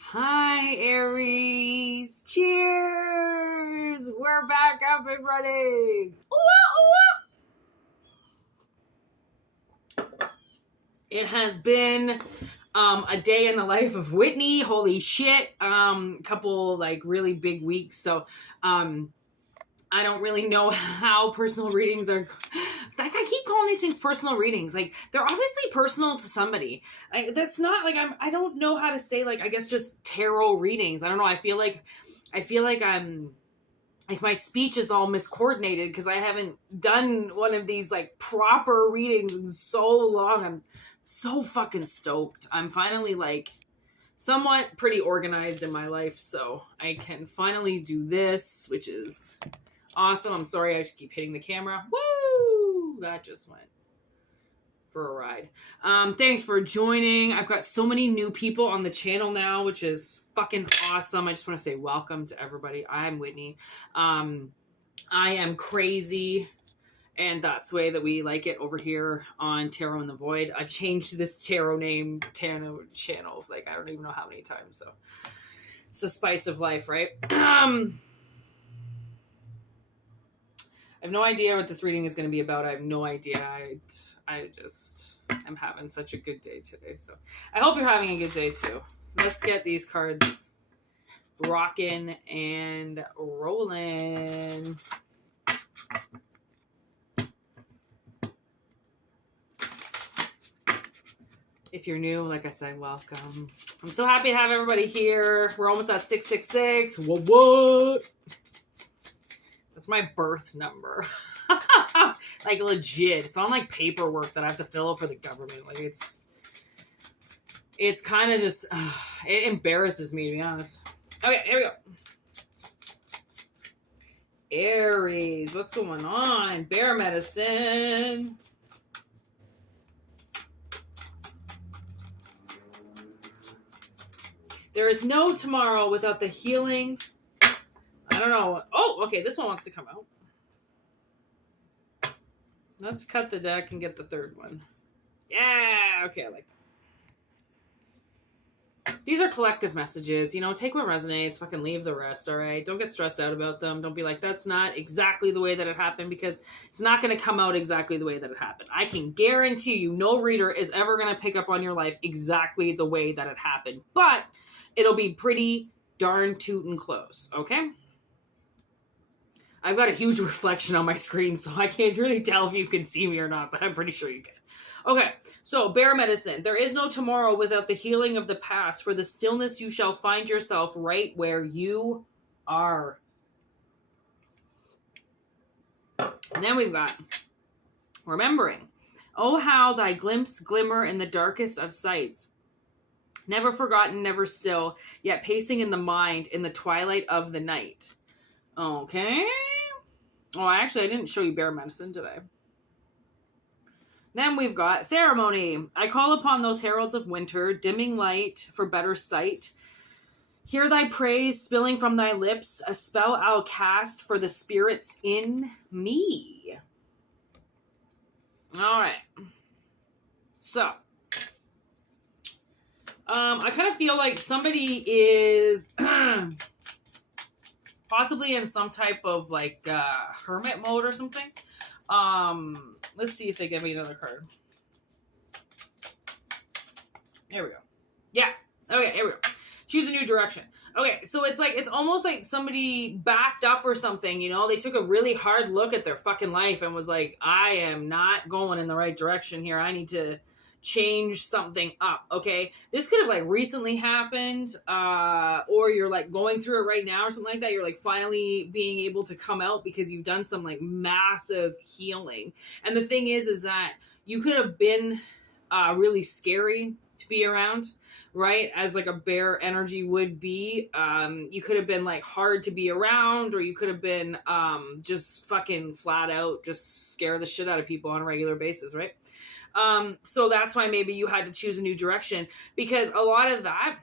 Hi, Aries. Cheers. We're back up and running. It has been a day in the life of Whitney. Holy shit. Couple like really big weeks. So I don't really know how personal readings are. Like, I keep calling these things personal readings. Like, they're obviously personal to somebody. That's not like I don't know how to say, like, I guess just tarot readings. I don't know. I feel like I'm like my speech is all miscoordinated because I haven't done one of these like proper readings in so long. I'm so fucking stoked. I'm finally like somewhat pretty organized in my life, so I can finally do this, which is awesome. I'm sorry I keep hitting the camera. Woo! That just went for a ride. Thanks for joining. I've got so many new people on the channel now, which is fucking awesome. I just want to say welcome to everybody. I'm Whitney. I am crazy, and that's the way that we like it over here on Tarot in the Void. I've changed this tarot name, tarot channel, like I don't even know how many times, so it's the spice of life, right? I have no idea what this reading is going to be about. I have no idea. I'm having such a good day today. So I hope you're having a good day too. Let's get these cards rocking and rolling. If you're new, like I said, welcome. I'm so happy to have everybody here. We're almost at 666. What? That's my birth number. Like legit. It's on like paperwork that I have to fill out for the government. Like it's kind of just, it embarrasses me, to be honest. Okay, here we go. Aries, what's going on? Bear medicine. There is no tomorrow without the healing. I don't know. Oh, okay. This one wants to come out. Let's cut the deck and get the third one. Yeah. Okay. I like that. These are collective messages. You know, take what resonates. Fucking leave the rest. All right. Don't get stressed out about them. Don't be like, that's not exactly the way that it happened, because it's not going to come out exactly the way that it happened. I can guarantee you no reader is ever going to pick up on your life exactly the way that it happened. But it'll be pretty darn tootin' close. Okay? I've got a huge reflection on my screen, so I can't really tell if you can see me or not, but I'm pretty sure you can. Okay, so bear medicine. There is no tomorrow without the healing of the past. For the stillness you shall find yourself right where you are. And then we've got remembering. Oh, how thy glimpse glimmer in the darkest of sights. Never forgotten, never still, yet pacing in the mind in the twilight of the night. Okay. Oh, I didn't show you bear medicine today. Then we've got ceremony. I call upon those heralds of winter, dimming light for better sight. Hear thy praise spilling from thy lips, a spell I'll cast for the spirits in me. All right. So, I kind of feel like somebody is possibly in some type of like hermit mode or something. Let's see if they give me another card. There we go. Yeah. Okay, here we go. Choose a new direction. Okay, so it's almost like somebody backed up or something, you know? They took a really hard look at their fucking life and was like, I am not going in the right direction here. I need to change something up. Okay, this could have like recently happened, or you're like going through it right now or something like that. You're like finally being able to come out because you've done some like massive healing. And the thing is that you could have been really scary to be around, right? As like a bear energy would be. You could have been like hard to be around, or you could have been just fucking flat out just scare the shit out of people on a regular basis, right? So that's why maybe you had to choose a new direction, because a lot of that,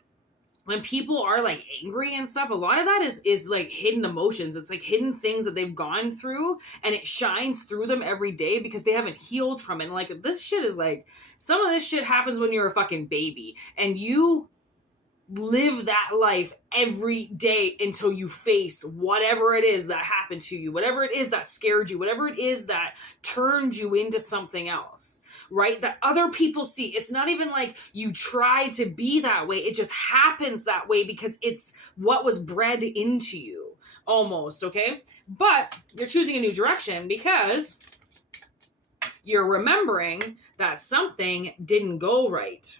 when people are like angry and stuff, a lot of that is like hidden emotions. It's like hidden things that they've gone through, and it shines through them every day because they haven't healed from it. And like this shit is like, some of this shit happens when you're a fucking baby and you live that life every day until you face whatever it is that happened to you, whatever it is that scared you, whatever it is that turned you into something else, right? That other people see. It's not even like you try to be that way. It just happens that way because it's what was bred into you almost, okay? But you're choosing a new direction because you're remembering that something didn't go right.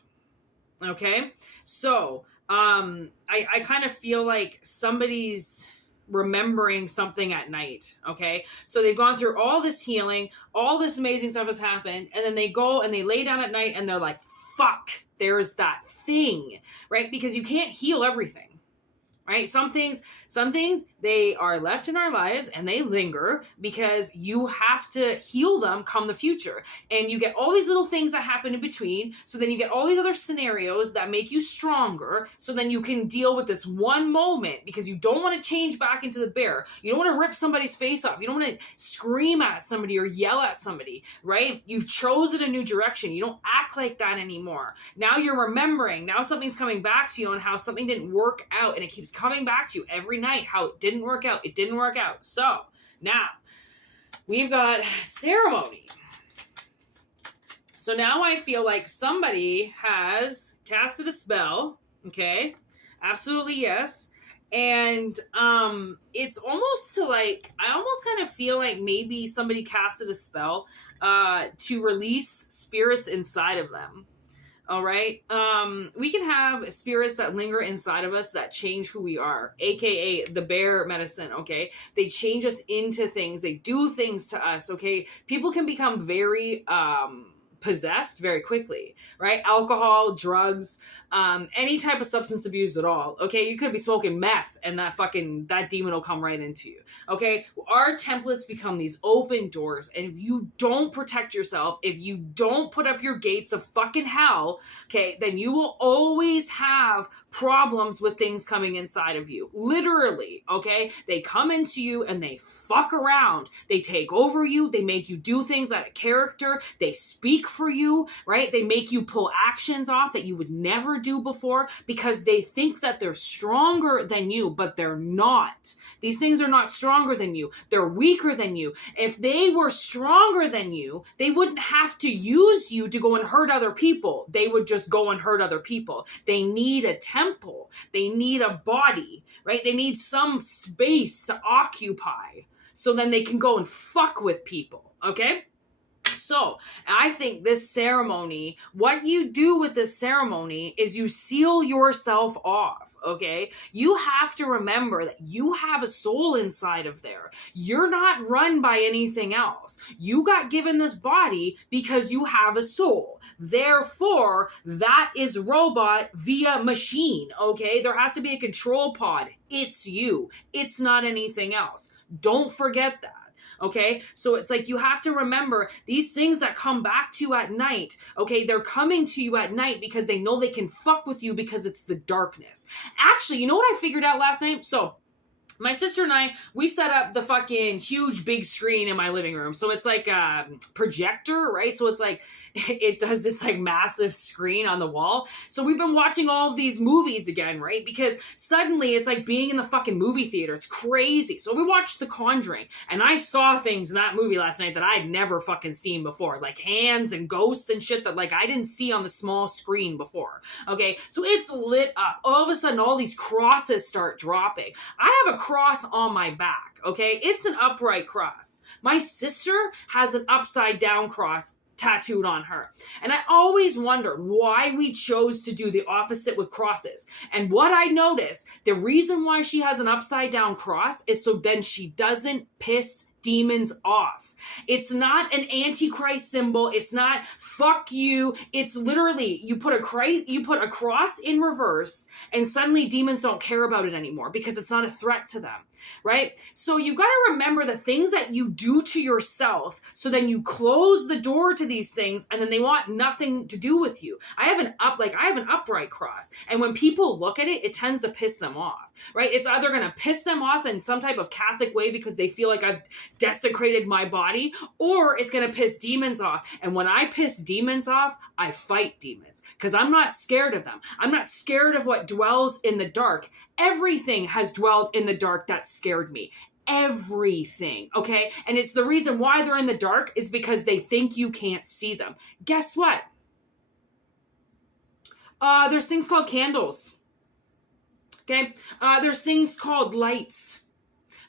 Okay? So, I kind of feel like somebody's remembering something at night. Okay? So they've gone through all this healing, all this amazing stuff has happened, and then they go and they lay down at night and they're like, fuck, there's that thing, right? Because you can't heal everything. Right? Some things, they are left in our lives and they linger because you have to heal them come the future. And you get all these little things that happen in between. So then you get all these other scenarios that make you stronger. So then you can deal with this one moment because you don't want to change back into the bear. You don't want to rip somebody's face off. You don't want to scream at somebody or yell at somebody, right? You've chosen a new direction. You don't act like that anymore. Now you're remembering. Now something's coming back to you on how something didn't work out, and it keeps coming back to you every night how it didn't work out. It didn't work out. So now we've got ceremony. So now I feel like somebody has casted a spell. Okay. Absolutely. Yes. And it's almost to like, I almost kind of feel like maybe somebody casted a spell to release spirits inside of them. All right. We can have spirits that linger inside of us that change who we are, aka the bear medicine. Okay. They change us into things. They do things to us. Okay. People can become very, possessed very quickly, right? Alcohol, drugs, any type of substance abuse at all. Okay. You could be smoking meth and that demon will come right into you. Okay. Our templates become these open doors. And if you don't protect yourself, if you don't put up your gates of fucking hell, okay, then you will always have problems with things coming inside of you. Literally. Okay. They come into you and they fuck around. They take over you. They make you do things out of character. They speak for you, right? They make you pull actions off that you would never do before because they think that they're stronger than you, but they're not. These things are not stronger than you. They're weaker than you. If they were stronger than you, they wouldn't have to use you to go and hurt other people. They would just go and hurt other people. They need a temple. They need a body, right? They need some space to occupy. So then they can go and fuck with people, okay? So I think this ceremony, what you do with this ceremony is you seal yourself off, okay? You have to remember that you have a soul inside of there. You're not run by anything else. You got given this body because you have a soul. Therefore, that is robot via machine, okay? There has to be a control pod. It's you. It's not anything else. Don't forget that. Okay. So it's like, you have to remember these things that come back to you at night. Okay. They're coming to you at night because they know they can fuck with you because it's the darkness. Actually, you know what I figured out last night? So my sister and I, we set up the fucking huge big screen in my living room. So it's like a projector, right? So it's like, it does this like massive screen on the wall. So we've been watching all of these movies again, right? Because suddenly it's like being in the fucking movie theater. It's crazy. So we watched The Conjuring and I saw things in that movie last night that I'd never fucking seen before. Like hands and ghosts and shit that like I didn't see on the small screen before. Okay. So it's lit up. All of a sudden, all these crosses start dropping. I have a cross on my back. Okay. It's an upright cross. My sister has an upside down cross tattooed on her. And I always wondered why we chose to do the opposite with crosses. And what I noticed, the reason why she has an upside down cross is so then she doesn't piss demons off. It's not an antichrist symbol. It's not fuck you. It's literally you put a cross in reverse and suddenly demons don't care about it anymore because it's not a threat to them, right? So you've got to remember the things that you do to yourself so then you close the door to these things and then they want nothing to do with you. I have an upright cross, and when people look at it, it tends to piss them off, right? It's either going to piss them off in some type of Catholic way because they feel like I've desecrated my body, or it's going to piss demons off. And when I piss demons off, I fight demons because I'm not scared of them. I'm not scared of what dwells in the dark. Everything has dwelled in the dark that scared me. Everything, okay? And it's the reason why they're in the dark is because they think you can't see them. Guess what? There's things called candles, okay? There's things called lights.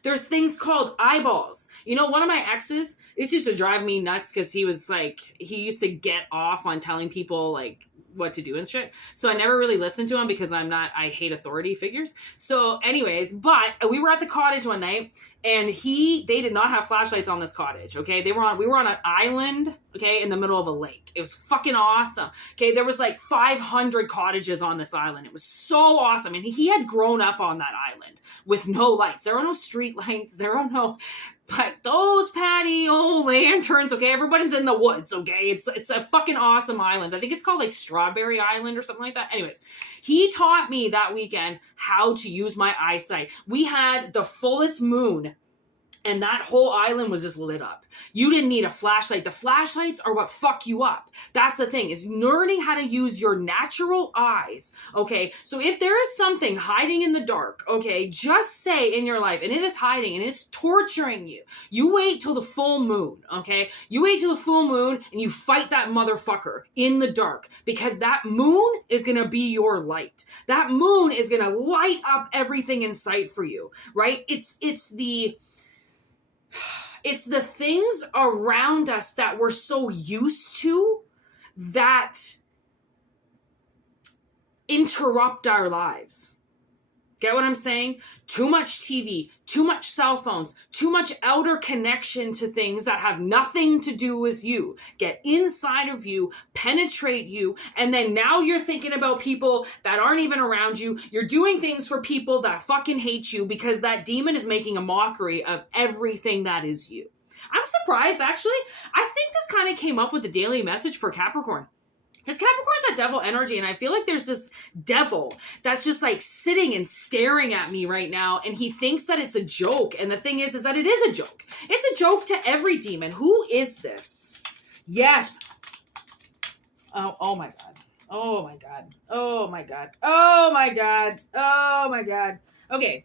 There's things called eyeballs. You know, one of my exes, this used to drive me nuts because he used to get off on telling people like what to do and shit. So I never really listened to him because I hate authority figures. So anyways, but we were at the cottage one night and they did not have flashlights on this cottage. Okay. We were on an island, okay, in the middle of a lake. It was fucking awesome. Okay. There was like 500 cottages on this island. It was so awesome. And he had grown up on that island with no lights. There are no street lights. But those patio lanterns, okay, everybody's in the woods, okay? It's a fucking awesome island. I think it's called like Strawberry Island or something like that. Anyways, he taught me that weekend how to use my eyesight. We had the fullest moon and that whole island was just lit up. You didn't need a flashlight. The flashlights are what fuck you up. That's the thing, is learning how to use your natural eyes, okay? So if there is something hiding in the dark, okay, just say in your life, and it is hiding and it is torturing you, you wait till the full moon, okay? You wait till the full moon and you fight that motherfucker in the dark, because that moon is gonna be your light. That moon is gonna light up everything in sight for you, right? It's the things around us that we're so used to that interrupt our lives. Get what I'm saying? Too much TV, too much cell phones, too much outer connection to things that have nothing to do with you. Get inside of you, penetrate you, and then now you're thinking about people that aren't even around you. You're doing things for people that fucking hate you because that demon is making a mockery of everything that is you. I'm surprised, actually. I think this kind of came up with the daily message for Capricorn. Because Capricorn's that devil energy, and I feel like there's this devil that's just like sitting and staring at me right now, and he thinks that it's a joke. And the thing is that it is a joke. It's a joke to every demon. Who is this? Yes. Oh my God. Oh my God. Oh my God. Oh my God. Oh my God. Okay.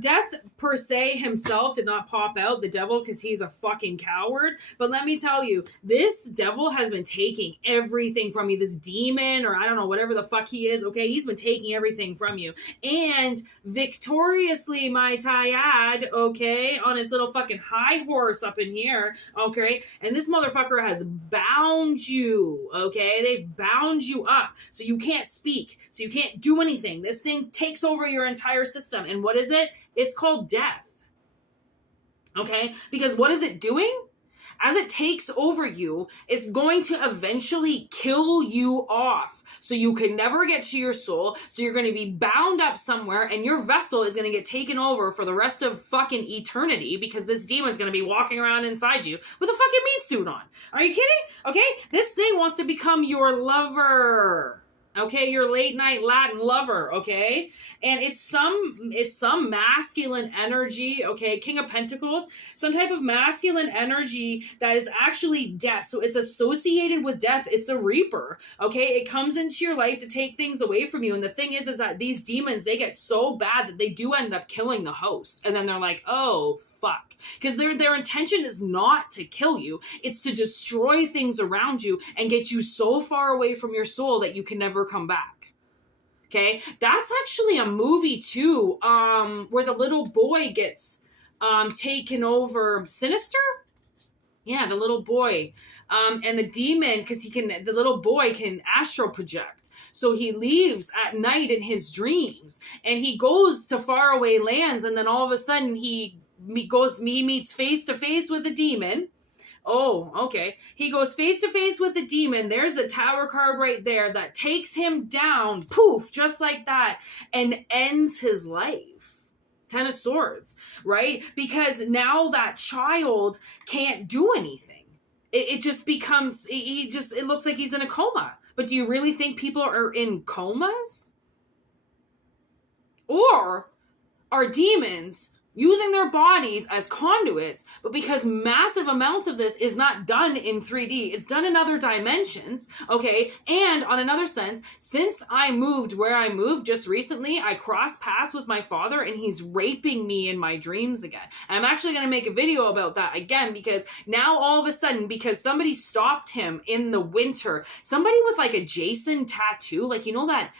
Death per se himself did not pop out, the devil, because he's a fucking coward. But let me tell you, this devil has been taking everything from you. This demon, or I don't know, whatever the fuck he is, okay? He's been taking everything from you. And victoriously, my Tayad, okay, on his little fucking high horse up in here, okay? And this motherfucker has bound you, okay? They've bound you up. So you can't speak. So you can't do anything. This thing takes over your entire system. And what is it? It's called death. Okay? Because what is it doing? As it takes over you, it's going to eventually kill you off. So you can never get to your soul. So you're going to be bound up somewhere, and your vessel is going to get taken over for the rest of fucking eternity, because this demon's going to be walking around inside you with a fucking meat suit on. Are you kidding? Okay? This thing wants to become your lover. Okay, your late night Latin lover, okay? And it's some masculine energy, okay? King of Pentacles, some type of masculine energy that is actually death. So it's associated with death. It's a reaper, okay? It comes into your life to take things away from you. And the thing is that these demons, they get so bad that they do end up killing the host. And then they're like, oh, fuck. Because their intention is not to kill you. It's to destroy things around you and get you so far away from your soul that you can never come back. Okay? That's actually a movie too, where the little boy gets taken over. Sinister? Yeah, the little boy. And the demon, because the little boy can astral project. So he leaves at night in his dreams, and he goes to faraway lands, and then all of a sudden he meets face to face with a demon. Oh, okay. He goes face to face with the demon. There's the Tower card right there that takes him down, poof, just like that, and ends his life. 10 of Swords, right? Because now that child can't do anything. It just becomes, it looks like he's in a coma. But do you really think people are in comas? Or are demons using their bodies as conduits, but because massive amounts of this is not done in 3D, it's done in other dimensions, okay? And on another sense, since I moved where I moved just recently, I crossed paths with my father and he's raping me in my dreams again. And I'm actually going to make a video about that again, because now all of a sudden, because somebody stopped him in the winter, somebody with like a Jason tattoo, like, you know that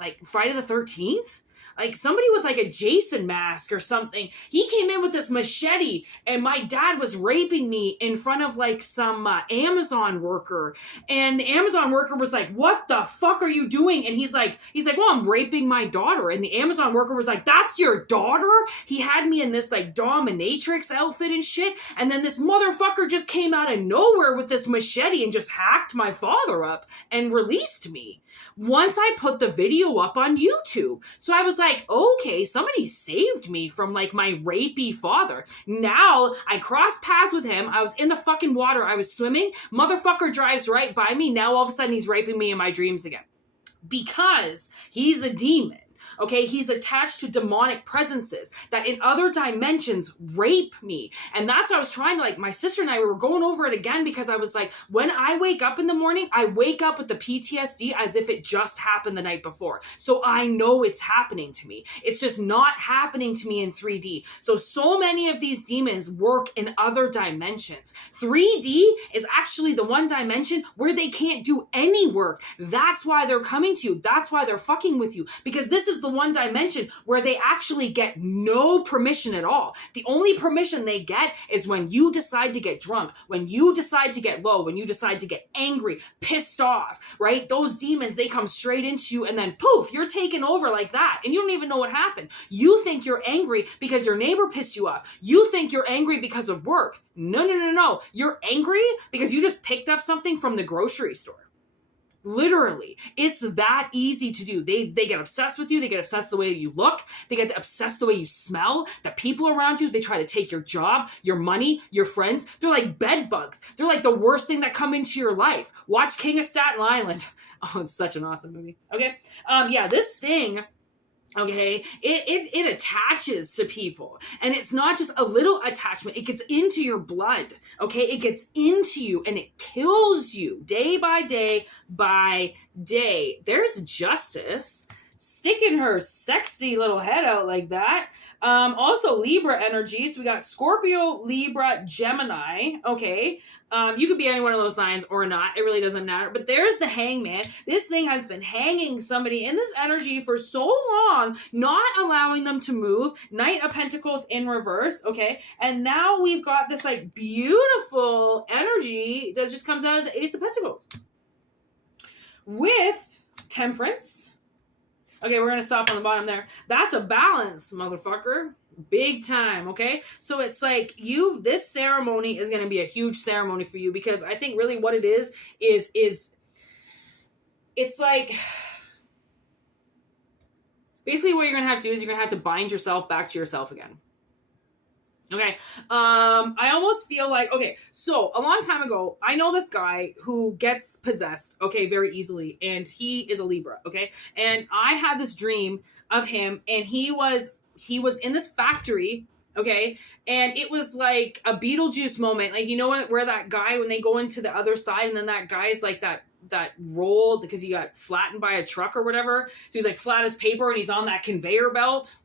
like Friday the 13th? Like somebody with like a Jason mask or something. He came in with this machete and my dad was raping me in front of like some Amazon worker. And the Amazon worker was like, what the fuck are you doing? And he's like, well, I'm raping my daughter. And the Amazon worker was like, that's your daughter? He had me in this like dominatrix outfit and shit. And then this motherfucker just came out of nowhere with this machete and just hacked my father up and released me. Once I put the video up on YouTube. So I was like, okay, somebody saved me from like my rapey father. Now I crossed paths with him. I was in the fucking water. I was swimming. Motherfucker drives right by me. Now all of a sudden he's raping me in my dreams again. Because he's a demon. Okay, he's attached to demonic presences that in other dimensions rape me. And that's what I was trying to, like, my sister and I, we were going over it again because I was like, when I wake up in the morning, I wake up with the PTSD as if it just happened the night before. So I know it's happening to me. It's just not happening to me in 3D. So many of these demons work in other dimensions. 3D is actually the one dimension where they can't do any work. That's why they're coming to you. That's why they're fucking with you. Because this is the one dimension where they actually get no permission at all. The only permission they get is when you decide to get drunk, when you decide to get low, when you decide to get angry, pissed off, right? Those demons, they come straight into you and then poof, you're taken over like that. And you don't even know what happened. You think you're angry because your neighbor pissed you off. You think you're angry because of work. No. You're angry because you just picked up something from the grocery store. Literally, it's that easy to do. They get obsessed with you. They get obsessed the way you look. They get obsessed the way you smell. The people around you, they try to take your job, your money, your friends. They're like bed bugs. They're like the worst thing that come into your life. Watch King of Staten Island. Oh, it's such an awesome movie. Okay. This thing, okay, it attaches to people, and it's not just a little attachment. It gets into your blood, okay? It gets into you and it kills you day by day by day. There's Justice sticking her sexy little head out like that. Also Libra energy. So we got Scorpio, Libra, Gemini. Okay. You could be any one of those signs or not. It really doesn't matter. But there's the Hangman. This thing has been hanging somebody in this energy for so long, not allowing them to move. Knight of Pentacles in reverse. Okay. And now we've got this like beautiful energy that just comes out of the Ace of Pentacles with Temperance. Okay, we're going to stop on the bottom there. That's a balance, motherfucker. Big time, okay? So it's like this ceremony is going to be a huge ceremony for you, because I think really what it is it's like, basically what you're going to have to do is you're going to have to bind yourself back to yourself again. Okay, I almost feel like, okay, so a long time ago, I know this guy who gets possessed, okay, very easily, and he is a Libra, okay, and I had this dream of him, and he was in this factory, okay, and it was like a Beetlejuice moment, like, you know where that guy, when they go into the other side, and then that guy's like that rolled, because he got flattened by a truck or whatever, so he's like flat as paper, and he's on that conveyor belt.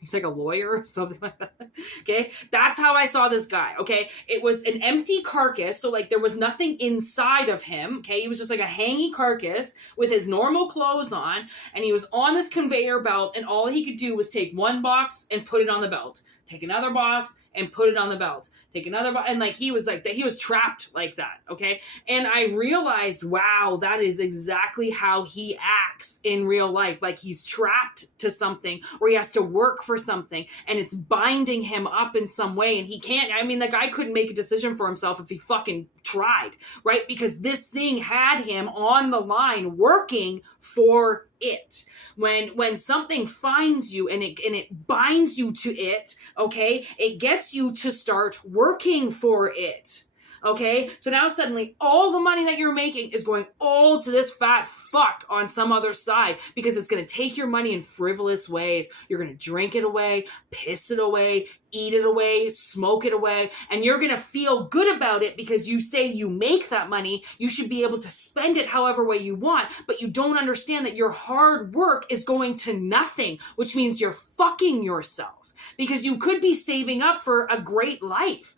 He's like a lawyer or something like that. Okay. That's how I saw this guy. Okay. It was an empty carcass. So like there was nothing inside of him. Okay. He was just like a hangy carcass with his normal clothes on. And he was on this conveyor belt. And all he could do was take one box and put it on the belt. Take another box and put it on the belt. Take another box. And like he was like that. He was trapped like that. Okay. And I realized, wow, that is exactly how he acts in real life. Like he's trapped to something, or he has to work for something, and it's binding him up in some way. And he can't, I mean, the guy couldn't make a decision for himself if he fucking tried, right? Because this thing had him on the line working for it. When something finds you and it binds you to it, okay, it gets you to start working for it. Okay, so now suddenly all the money that you're making is going all to this fat fuck on some other side because it's going to take your money in frivolous ways. You're going to drink it away, piss it away, eat it away, smoke it away, and you're going to feel good about it because you say you make that money. You should be able to spend it however way you want, but you don't understand that your hard work is going to nothing, which means you're fucking yourself. Because you could be saving up for a great life,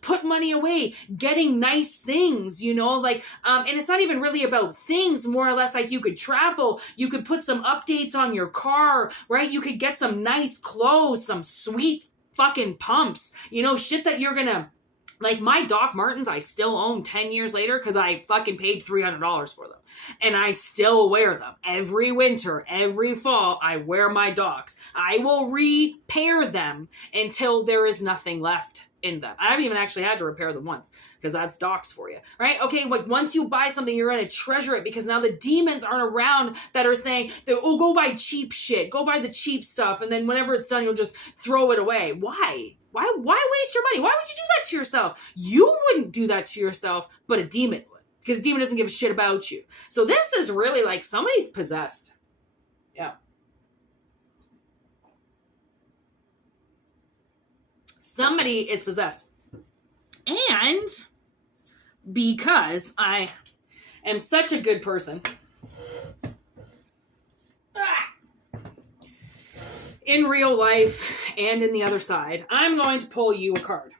put money away, getting nice things, and it's not even really about things, more or less like you could travel, you could put some updates on your car, right? You could get some nice clothes, some sweet fucking pumps, shit that you're gonna, like my Doc Martens, I still own 10 years later because I fucking paid $300 for them. And I still wear them. Every winter, every fall, I wear my Docs. I will repair them until there is nothing left in them. I haven't even actually had to repair them once because that's Docs for you, right? Okay, like once you buy something, you're going to treasure it because now the demons aren't around that are saying, go buy cheap shit, go buy the cheap stuff, and then whenever it's done, you'll just throw it away. Why? Why waste your money? Why would you do that to yourself? You wouldn't do that to yourself, but a demon would. Because a demon doesn't give a shit about you. So this is really like somebody's possessed. Yeah. Somebody is possessed. And because I am such a good person, in real life and in the other side, I'm going to pull you a card.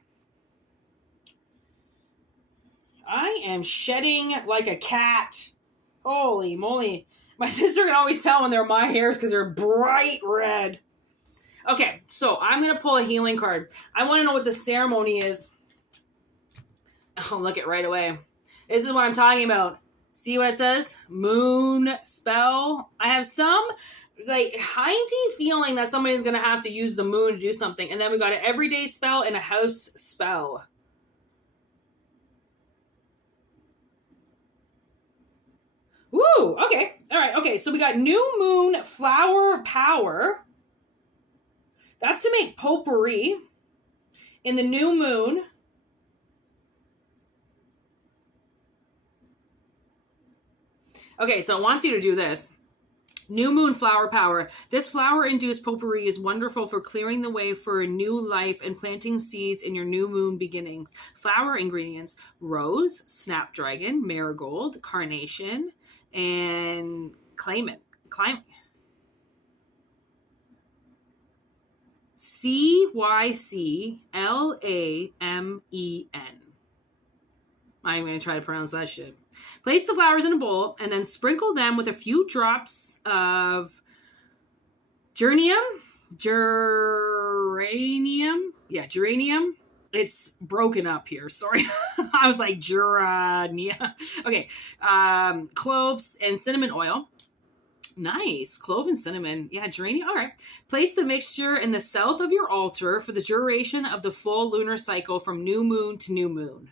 I am shedding like a cat. Holy moly. My sister can always tell when they're my hairs because they're bright red. Okay, so I'm going to pull a healing card. I want to know what the ceremony is. Oh, look it right away. This is what I'm talking about. See what it says? Moon spell. I have some like hinty feeling that somebody's going to have to use the moon to do something. And then we got an everyday spell and a house spell. Woo! Okay. All right. Okay. So we got new moon flower power. That's to make potpourri in the new moon. Okay. So it wants you to do this. New moon flower power. This flower-induced potpourri is wonderful for clearing the way for a new life and planting seeds in your new moon beginnings. Flower ingredients: rose, snapdragon, marigold, carnation, and claymen. CYCLAMEN. I'm going to try to pronounce that shit. Place the flowers in a bowl and then sprinkle them with a few drops of geranium. It's broken up here. Sorry. I was like, gerania. Okay. Cloves and cinnamon oil. Nice. Clove and cinnamon. Yeah, geranium. All right. Place the mixture in the south of your altar for the duration of the full lunar cycle from new moon to new moon.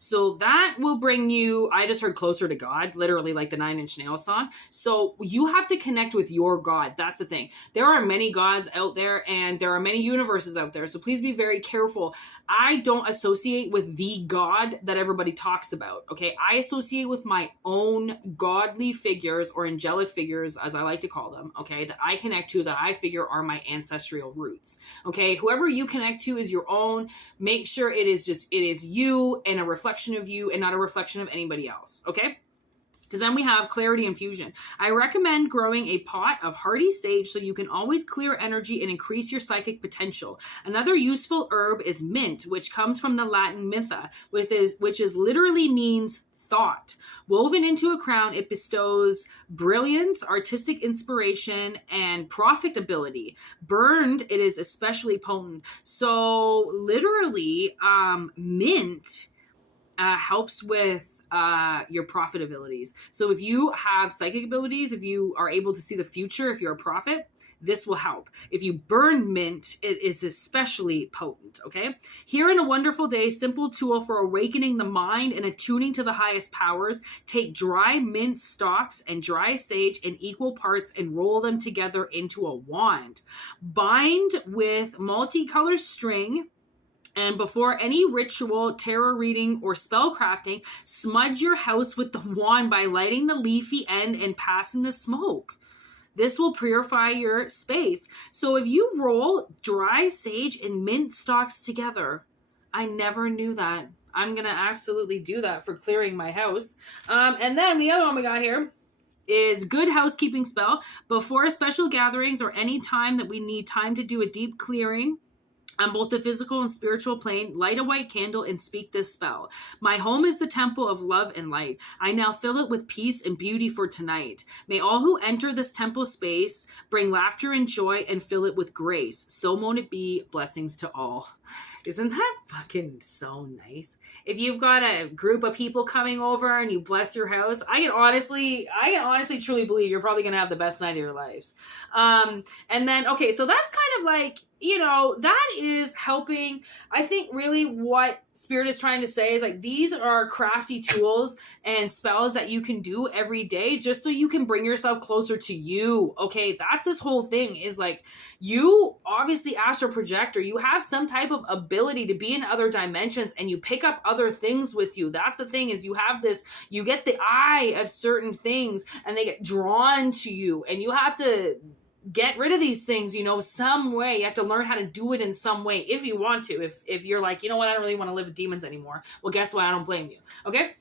So that will bring you, I just heard closer to God, literally like the 9 Inch Nails song. So you have to connect with your God. That's the thing. There are many gods out there and there are many universes out there. So please be very careful. I don't associate with the God that everybody talks about. Okay. I associate with my own godly figures or angelic figures, as I like to call them. Okay. That I connect to, that I figure are my ancestral roots. Okay. Whoever you connect to is your own. Make sure it is you and a reflection of you and not a reflection of anybody else. Okay. Because then we have clarity infusion. I recommend growing a pot of hardy sage so you can always clear energy and increase your psychic potential. Another useful herb is mint, which comes from the Latin mytha, which is literally means thought. Woven into a crown, it bestows brilliance, artistic inspiration, and profitability. Burned, it is especially potent. So literally, mint helps with your prophet abilities. So if you have psychic abilities, if you are able to see the future, if you're a prophet, this will help. If you burn mint, it is especially potent, okay? Here in a wonderful day, simple tool for awakening the mind and attuning to the highest powers. Take dry mint stalks and dry sage in equal parts and roll them together into a wand. Bind with multicolored string And before any ritual, tarot reading, or spell crafting, smudge your house with the wand by lighting the leafy end and passing the smoke. This will purify your space. So if you roll dry sage and mint stalks together, I never knew that. I'm going to absolutely do that for clearing my house. And then the other one we got here is good housekeeping spell. Before special gatherings or any time that we need time to do a deep clearing on both the physical and spiritual plane, light a white candle and speak this spell. My home is the temple of love and light. I now fill it with peace and beauty for tonight. May all who enter this temple space bring laughter and joy and fill it with grace. So mote it be. Blessings to all. Isn't that fucking so nice? If you've got a group of people coming over and you bless your house, I can honestly truly believe you're probably going to have the best night of your lives. And then, okay, so that's kind of like, you know, that is helping. I think really what Spirit is trying to say is like, these are crafty tools and spells that you can do every day just so you can bring yourself closer to you. Okay, that's this whole thing is like, you obviously astral projector, you have some type of ability to be in other dimensions and you pick up other things with you. That's the thing is you have this, you get the eye of certain things and they get drawn to you and you have to get rid of these things, you know, some way. You have to learn how to do it in some way if you want to. If you're like, you know what, I don't really want to live with demons anymore. Well, guess what? I don't blame you. Okay?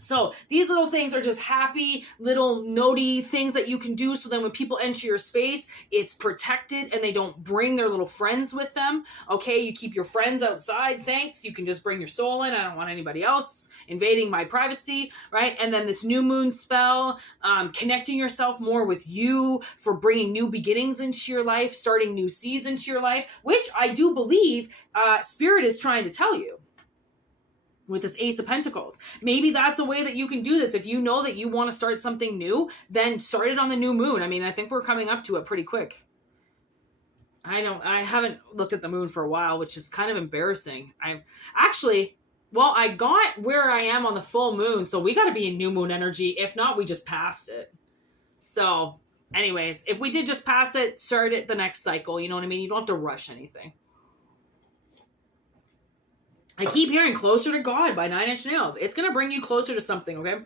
So these little things are just happy little notey things that you can do. So then when people enter your space, it's protected and they don't bring their little friends with them. Okay. You keep your friends outside. Thanks. You can just bring your soul in. I don't want anybody else invading my privacy. Right. And then this new moon spell, connecting yourself more with you for bringing new beginnings into your life, starting new seeds into your life, which I do believe, Spirit is trying to tell you. With this Ace of Pentacles. Maybe that's a way that you can do this. If you know that you want to start something new, then start it on the new moon. I mean, I think we're coming up to it pretty quick. I haven't looked at the moon for a while, which is kind of embarrassing. I got where I am on the full moon, so we got to be in new moon energy. If not, we just passed it. So anyways, if we did just pass it, start it the next cycle. You know what I mean? You don't have to rush anything. I keep hearing Closer to God by 9 Inch Nails. It's going to bring you closer to something, okay?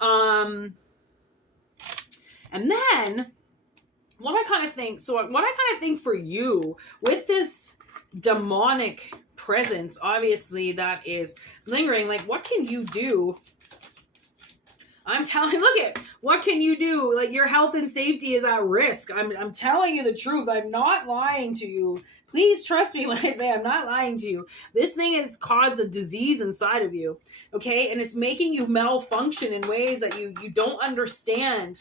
And then what I kind of think for you with this demonic presence, obviously, that is lingering, like, what can you do? What can you do? Like, your health and safety is at risk. I'm telling you the truth. I'm not lying to you. Please trust me when I say I'm not lying to you. This thing has caused a disease inside of you, okay? And it's making you malfunction in ways that you don't understand.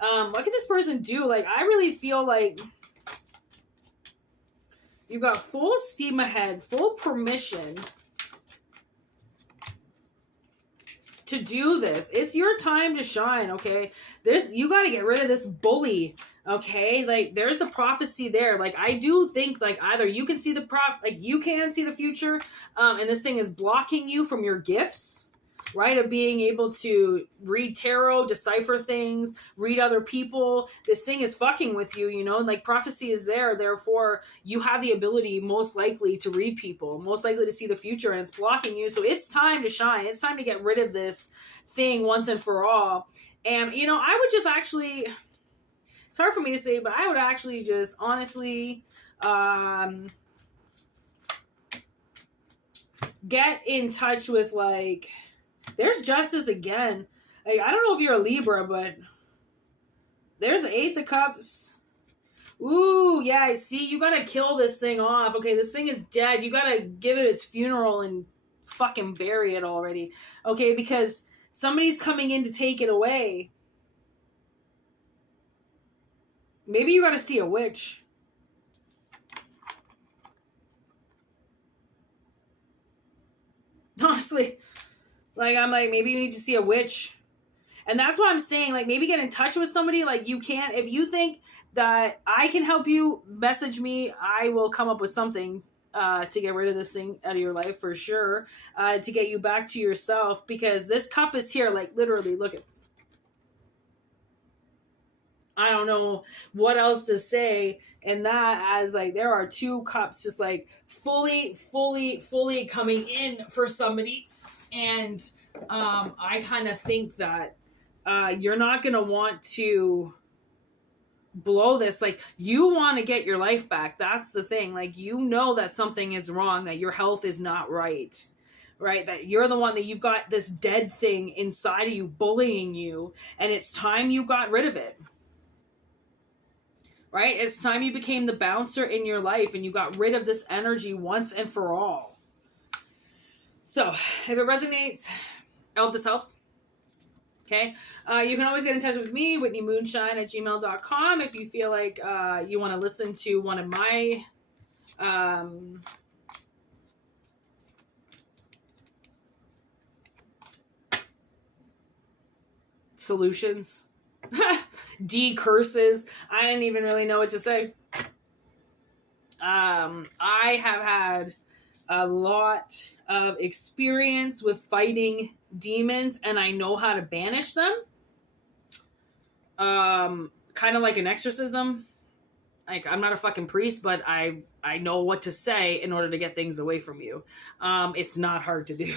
What can this person do? Like, I really feel like you've got full steam ahead, full permission to do this. It's your time to shine, okay? You got to get rid of this bully, okay? Like, there's the prophecy there. Like, I do think, like, either you can see you can see the future, and this thing is blocking you from your gifts, right? Of being able to read tarot, decipher things, read other people. This thing is fucking with you, you know? And, like, prophecy is there. Therefore, you have the ability, most likely, to read people, most likely to see the future, and it's blocking you. So it's time to shine. It's time to get rid of this thing once and for all. And, you know, I would just actually, it's hard for me to say, but I would actually just honestly get in touch with, like, there's justice again. Like, I don't know if you're a Libra, but there's the Ace of Cups. Ooh, yeah, I see. You gotta kill this thing off. Okay, this thing is dead. You gotta give it its funeral and fucking bury it already. Okay, because somebody's coming in to take it away. Maybe you gotta see a witch. Honestly. Like, I'm like, maybe you need to see a witch. And that's what I'm saying. Like, maybe get in touch with somebody. Like, you can't, if you think that I can help you, message me. I will come up with something to get rid of this thing out of your life for sure. To get you back to yourself. Because this cup is here. Like, literally, look at. I don't know what else to say. And that, as like, there are 2 cups just like fully coming in for somebody. And I kind of think that you're not going to want to blow this. Like, you want to get your life back. That's the thing. Like, you know that something is wrong, that your health is not right. Right? That you're the one, that you've got this dead thing inside of you bullying you, and it's time you got rid of it. Right? It's time you became the bouncer in your life and you got rid of this energy once and for all. So, if it resonates, I hope this helps. Okay. You can always get in touch with me, whitneymoonshine@gmail.com, if you feel like you want to listen to one of my solutions. D-curses. I didn't even really know what to say. I have had a lot of experience with fighting demons, and I know how to banish them. Kind of like an exorcism. Like, I'm not a fucking priest, but I know what to say in order to get things away from you. It's not hard to do.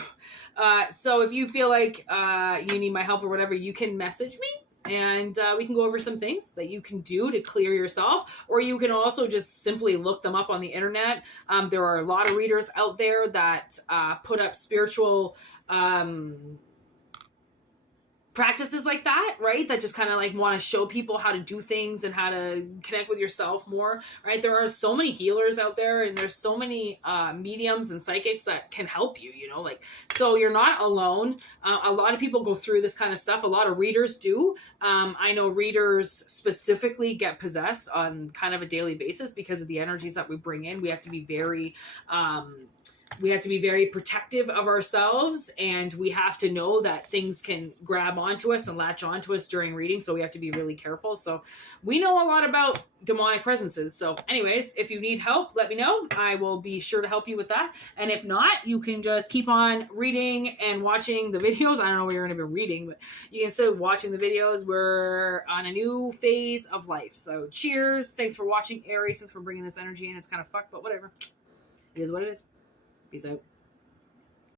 So if you feel like you need my help or whatever, you can message me. And we can go over some things that you can do to clear yourself, or you can also just simply look them up on the internet. There are a lot of readers out there that put up spiritual practices like that, right? That just kind of like want to show people how to do things and how to connect with yourself more, right? There are so many healers out there, and there's so many mediums and psychics that can help you, you know, like, so you're not alone. A lot of people go through this kind of stuff. A lot of readers do. I know readers specifically get possessed on kind of a daily basis because of the energies that we bring in. We have to be very protective of ourselves, and we have to know that things can grab onto us and latch onto us during reading. So we have to be really careful. So we know a lot about demonic presences. So anyways, if you need help, let me know. I will be sure to help you with that. And if not, you can just keep on reading and watching the videos. I don't know what you're going to be reading, but you can still watching the videos. We're on a new phase of life. So cheers. Thanks for watching, Aries. Thanks for bringing this energy in. It's kind of fucked, but whatever. It is what it is. Peace out.